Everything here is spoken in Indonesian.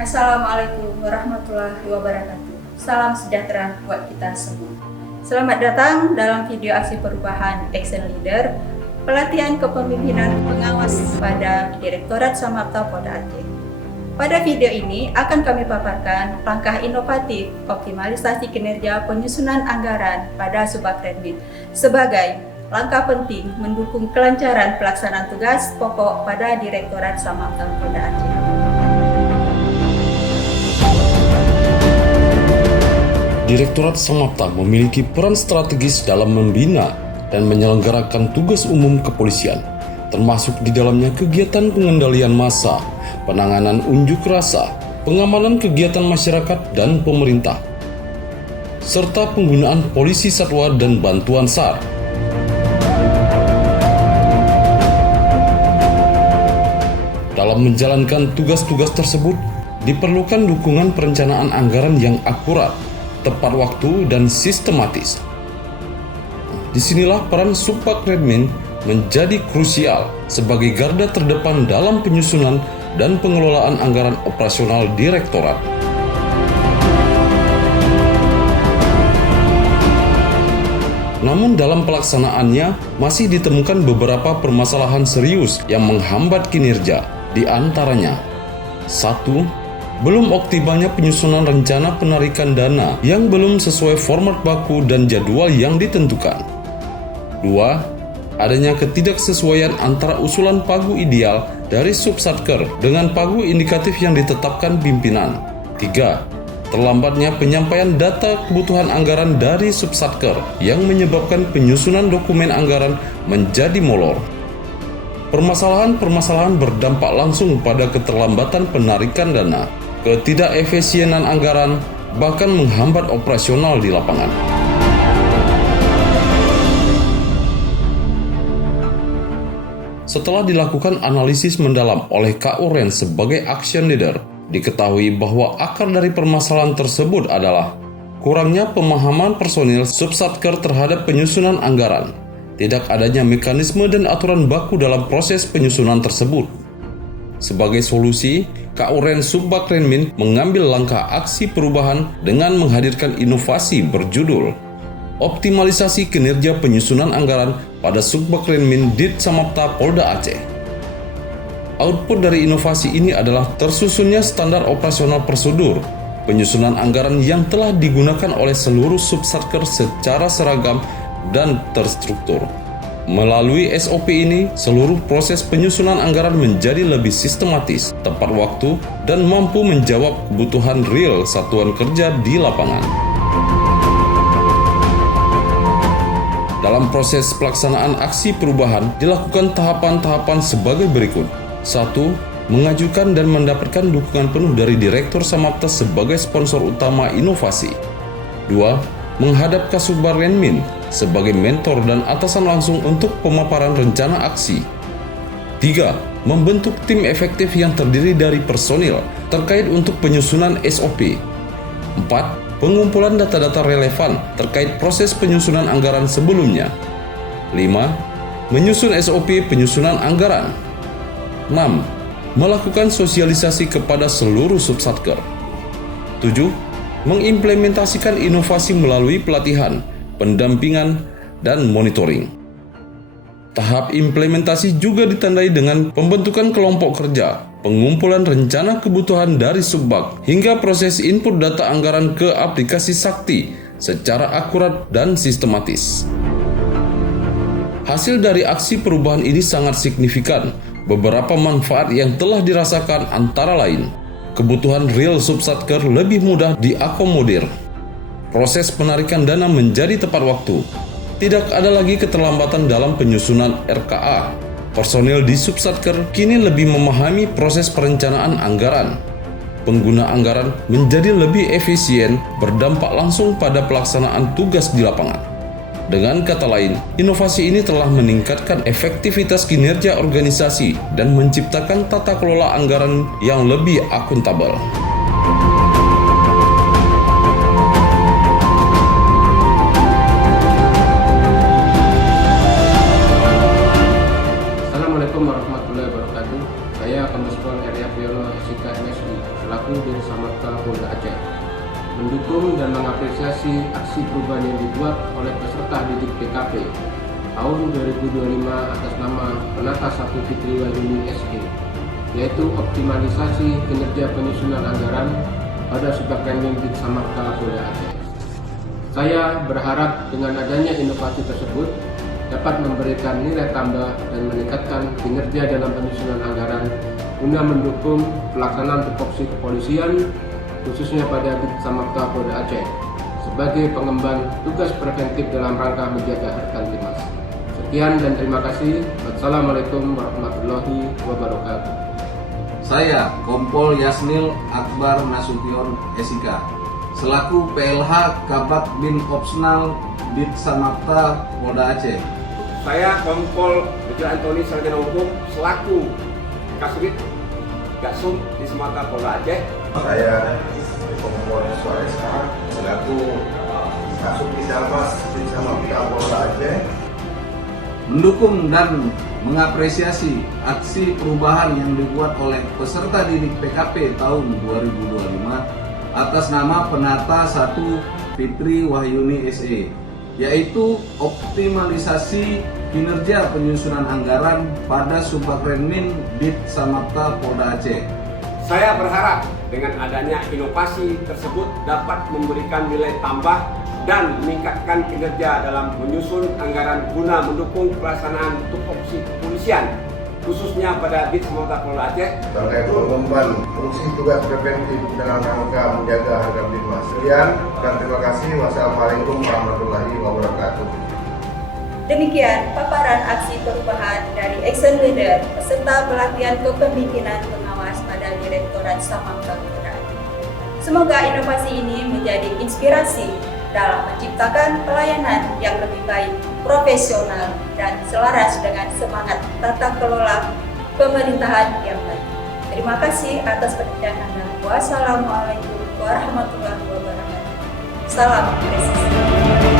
Assalamualaikum warahmatullahi wabarakatuh. Salam sejahtera buat kita semua. Selamat datang dalam video aksi perubahan Action Leader, pelatihan kepemimpinan pengawas pada Direktorat Samapta Polda Aceh. Pada video ini akan kami paparkan langkah inovatif optimalisasi kinerja penyusunan anggaran pada Subakredmin sebagai langkah penting mendukung kelancaran pelaksanaan tugas pokok pada Direktorat Samapta Polda Aceh. Direktorat Samapta memiliki peran strategis dalam membina dan menyelenggarakan tugas umum kepolisian, termasuk di dalamnya kegiatan pengendalian massa, penanganan unjuk rasa, pengamanan kegiatan masyarakat dan pemerintah, serta penggunaan polisi satwa dan bantuan SAR. Dalam menjalankan tugas-tugas tersebut, diperlukan dukungan perencanaan anggaran yang akurat, tepat waktu, dan sistematis. Disinilah peran Subakredmin menjadi krusial sebagai garda terdepan dalam penyusunan dan pengelolaan anggaran operasional direktorat. Namun dalam pelaksanaannya masih ditemukan beberapa permasalahan serius yang menghambat kinerja, di antaranya: 1. Belum optimalnya penyusunan rencana penarikan dana yang belum sesuai format baku dan jadwal yang ditentukan. 2. Adanya ketidaksesuaian antara usulan pagu ideal dari Subsatker dengan pagu indikatif yang ditetapkan pimpinan. 3. Terlambatnya penyampaian data kebutuhan anggaran dari Subsatker yang menyebabkan penyusunan dokumen anggaran menjadi molor. Permasalahan-permasalahan berdampak langsung pada keterlambatan penarikan dana, ketidakefisienan anggaran, bahkan menghambat operasional di lapangan. Setelah dilakukan analisis mendalam oleh KUREN sebagai action leader, diketahui bahwa akar dari permasalahan tersebut adalah kurangnya pemahaman personil Subsatker terhadap penyusunan anggaran, tidak adanya mekanisme dan aturan baku dalam proses penyusunan tersebut. Sebagai solusi, KUREN Subakredmin mengambil langkah aksi perubahan dengan menghadirkan inovasi berjudul Optimalisasi Kinerja Penyusunan Anggaran pada Subakredmin Dit Samapta Polda Aceh. Output dari inovasi ini adalah tersusunnya standar operasional prosedur penyusunan anggaran yang telah digunakan oleh seluruh Subsatker secara seragam dan terstruktur. Melalui SOP ini, seluruh proses penyusunan anggaran menjadi lebih sistematis, tepat waktu, dan mampu menjawab kebutuhan real satuan kerja di lapangan. Dalam proses pelaksanaan aksi perubahan, dilakukan tahapan-tahapan sebagai berikut. 1. Mengajukan dan mendapatkan dukungan penuh dari Direktur Samapta sebagai sponsor utama inovasi. 2. Menghadap Kasubagredmin sebagai mentor dan atasan langsung untuk pemaparan rencana aksi. 3. Membentuk tim efektif yang terdiri dari personil terkait untuk penyusunan SOP. 4. Pengumpulan data-data relevan terkait proses penyusunan anggaran sebelumnya. 5. Menyusun SOP penyusunan anggaran. 6. Melakukan sosialisasi kepada seluruh Subsatker. 7. Mengimplementasikan inovasi melalui pelatihan, pendampingan, dan monitoring. Tahap implementasi juga ditandai dengan pembentukan kelompok kerja, pengumpulan rencana kebutuhan dari Subbak, hingga proses input data anggaran ke aplikasi Sakti secara akurat dan sistematis. Hasil dari aksi perubahan ini sangat signifikan. Beberapa manfaat yang telah dirasakan antara lain: kebutuhan real Subsatker lebih mudah diakomodir. Proses penarikan dana menjadi tepat waktu. Tidak ada lagi keterlambatan dalam penyusunan RKA. Personil di Subsatker kini lebih memahami proses perencanaan anggaran. Pengguna anggaran menjadi lebih efisien, berdampak langsung pada pelaksanaan tugas di lapangan. Dengan kata lain, inovasi ini telah meningkatkan efektivitas kinerja organisasi dan menciptakan tata kelola anggaran yang lebih akuntabel. Assalamualaikum warahmatullahi wabarakatuh. Saya Kombes Pol Heri Abiono, SIK MSI selaku Dir Samapta Polda Aceh, mendukung dan mengapresiasi aksi perubahan yang dibuat oleh peserta didik PKP tahun 2025 atas nama Penata 1 Fitri Wahyuni SE, yaitu optimalisasi kinerja penyusunan anggaran pada Subagrenmin Dit Samapta Polda Aceh. Saya berharap dengan adanya inovasi tersebut dapat memberikan nilai tambah dan meningkatkan kinerja dalam penyusunan anggaran guna mendukung pelaksanaan tupoksi kepolisian khususnya pada Dit Samapta Polda Aceh sebagai pengemban tugas preventif dalam rangka menjaga Harkantimas. Sekian dan terima kasih. Wassalamualaikum warahmatullahi wabarakatuh. Saya Kompol Yasnil Akbar Nasution SIK selaku PLH Kabak Bin Opsnal Dit Samapta Polda Aceh. Saya Kompol Brigjen Antoni Sarjana Hukum selaku Kasubit Gaksum di Samapta Polda Aceh. Saya Kompol Suaresa selaku Kasubit Dalmas di Samapta Polda Aceh, Mendukung dan mengapresiasi aksi perubahan yang dibuat oleh peserta didik PKP tahun 2025 atas nama Penata 1 Fitri Wahyuni SE, yaitu optimalisasi kinerja penyusunan anggaran pada Subagrenmin Dit Samapta Polda Aceh. Saya berharap dengan adanya inovasi tersebut dapat memberikan nilai tambah dan meningkatkan kinerja dalam menyusun anggaran guna mendukung pelaksanaan tupoksi kepolisian khususnya pada Dit Samapta Polda Aceh sebagai pengemban fungsi tugas preventif dalam rangka menjaga Harkantimas. Sekian dan terima kasih. Wassalamualaikum warahmatullahi wabarakatuh. Demikian paparan aksi perubahan dari Action Leader peserta pelatihan kepemimpinan pengawas pada Direktorat Samapta Polda Aceh. Semoga inovasi ini menjadi inspirasi dalam menciptakan pelayanan yang lebih baik, profesional, dan selaras dengan semangat tata kelola pemerintahan yang baik. Terima kasih atas perhatian Anda. Wassalamualaikum warahmatullahi wabarakatuh. Salam presisi.